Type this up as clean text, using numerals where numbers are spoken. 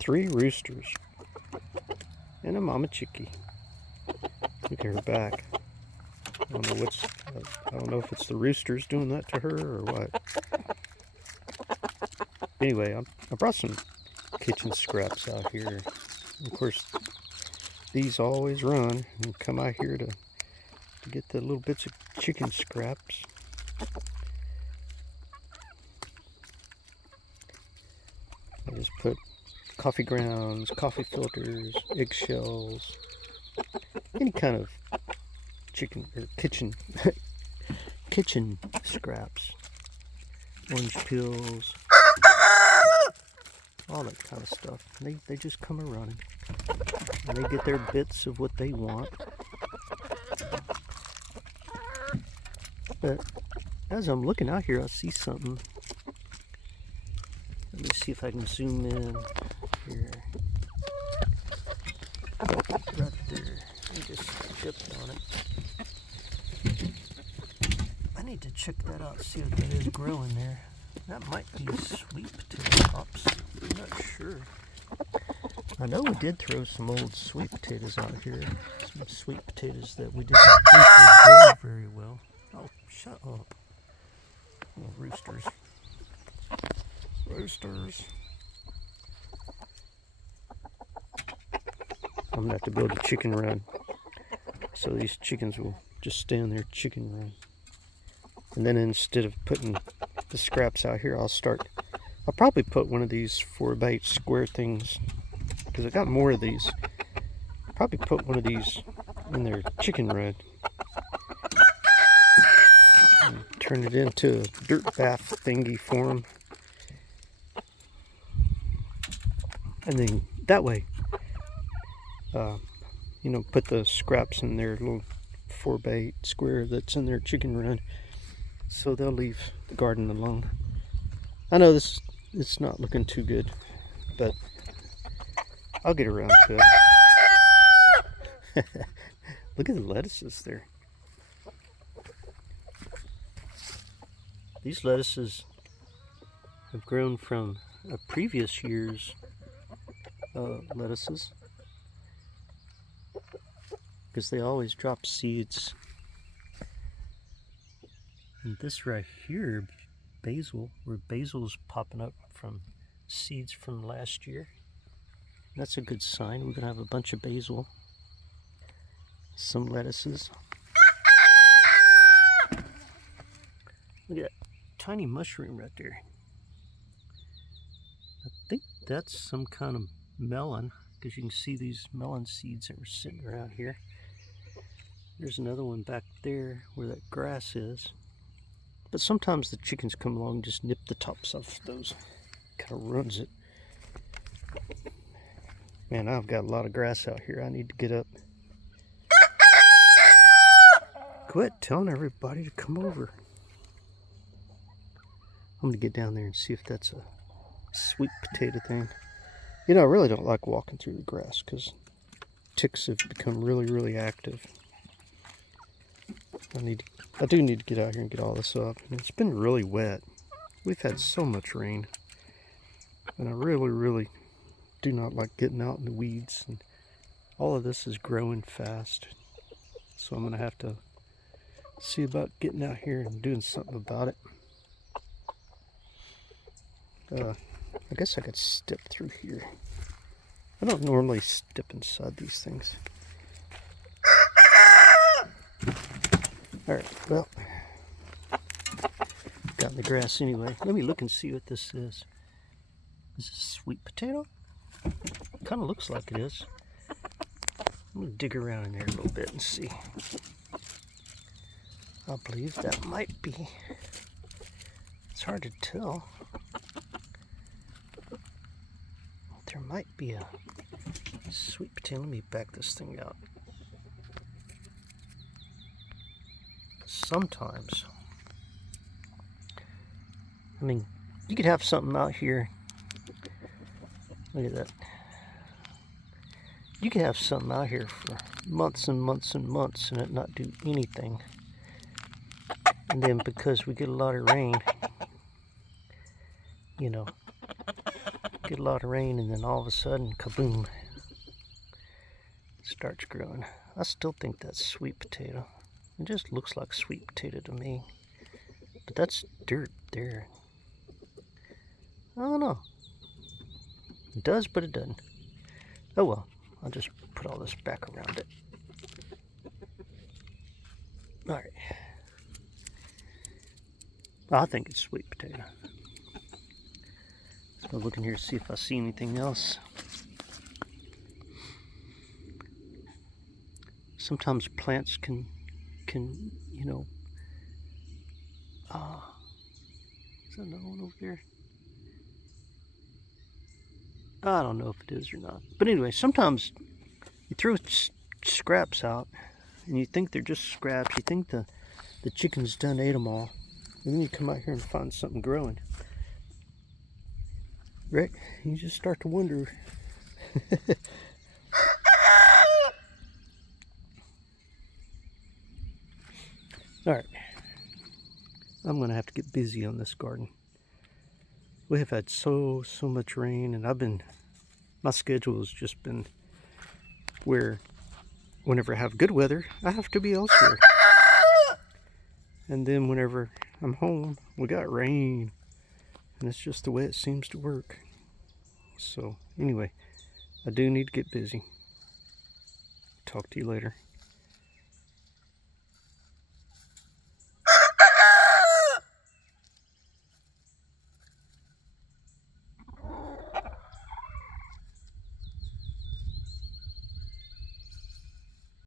Three roosters and a mama chickie. Look at her back. I don't know if it's the roosters doing that to her or what. Anyway, I brought some kitchen scraps out here. Of course, these always run and come out here to get the little bits of chicken scraps. I just put coffee grounds, coffee filters, eggshells, any kind of chicken or kitchen kitchen scraps, orange peels, all that kind of stuff. And they just come around and they get their bits of what they want. But as I'm looking out here, I see something. Let me see if I can zoom in here. Right there. I just stepped on it. I need to check that out, see what that is growing there. That might be sweet potato tops. I'm not sure. I know we did throw some old sweet potatoes out here. Some sweet potatoes that we didn't think would grow very well. Oh, shut up. Oh, roosters. Roosters. I'm gonna have to build a chicken run. So these chickens will just stay on their chicken run. And then instead of putting the scraps out here, I'll probably put one of these 4x8 square things, because I got more of these. Probably put one of these in their chicken run. And turn it into a dirt bath thingy for them. And then that way, put the scraps in their little 4x8 square that's in their chicken run, so they'll leave the garden alone. I know it's not looking too good, but I'll get around to it. Look at the lettuces there. These lettuces have grown from a previous year's lettuces, because they always drop seeds. And this right here, basil's popping up from seeds from last year. That's a good sign. We're gonna have a bunch of basil, some lettuces. Look at that tiny mushroom right there. I think that's some kind of melon, because you can see these melon seeds that were sitting around here. There's another one back there where that grass is. But sometimes the chickens come along and just nip the tops off those. Kind of ruins it. Man, I've got a lot of grass out here. I need to get up. Quit telling everybody to come over. I'm gonna get down there and see if that's a sweet potato thing. I really don't like walking through the grass because ticks have become really, really active. I do need to get out here and get all this up. And it's been really wet. We've had so much rain. And I really, really do not like getting out in the weeds. And all of this is growing fast. So I'm going to have to see about getting out here and doing something about it. I guess I could step through here. I don't normally step inside these things. Alright, well, got in the grass anyway. Let me look and see what this is. Is this sweet potato? Kind of looks like it is. I'm going to dig around in there a little bit and see. I believe that might be. It's hard to tell. There might be a sweet potato. Let me back this thing out. Sometimes, you could have something out here. Look at that. You could have something out here for months and months and months and it not do anything. And then because we get a lot of rain, you know, get a lot of rain and then all of a sudden, kaboom, starts growing. I still think that's sweet potato. It just looks like sweet potato to me. But that's dirt there. I don't know. It does, but it doesn't. Oh well, I'll just put all this back around it. Alright. I think it's sweet potato. So I'll look in here to see if I see anything else. Sometimes plants can you know, is that another one over there? I don't know if it is or not. But anyway, sometimes you throw scraps out and you think they're just scraps. You think the chickens done ate them all. And then you come out here and find something growing. Right? You just start to wonder. Alright. I'm going to have to get busy on this garden. We have had so much rain, and my schedule has just been where whenever I have good weather, I have to be elsewhere. And then whenever I'm home, we got rain. And it's just the way it seems to work. So anyway, I do need to get busy. Talk to you later.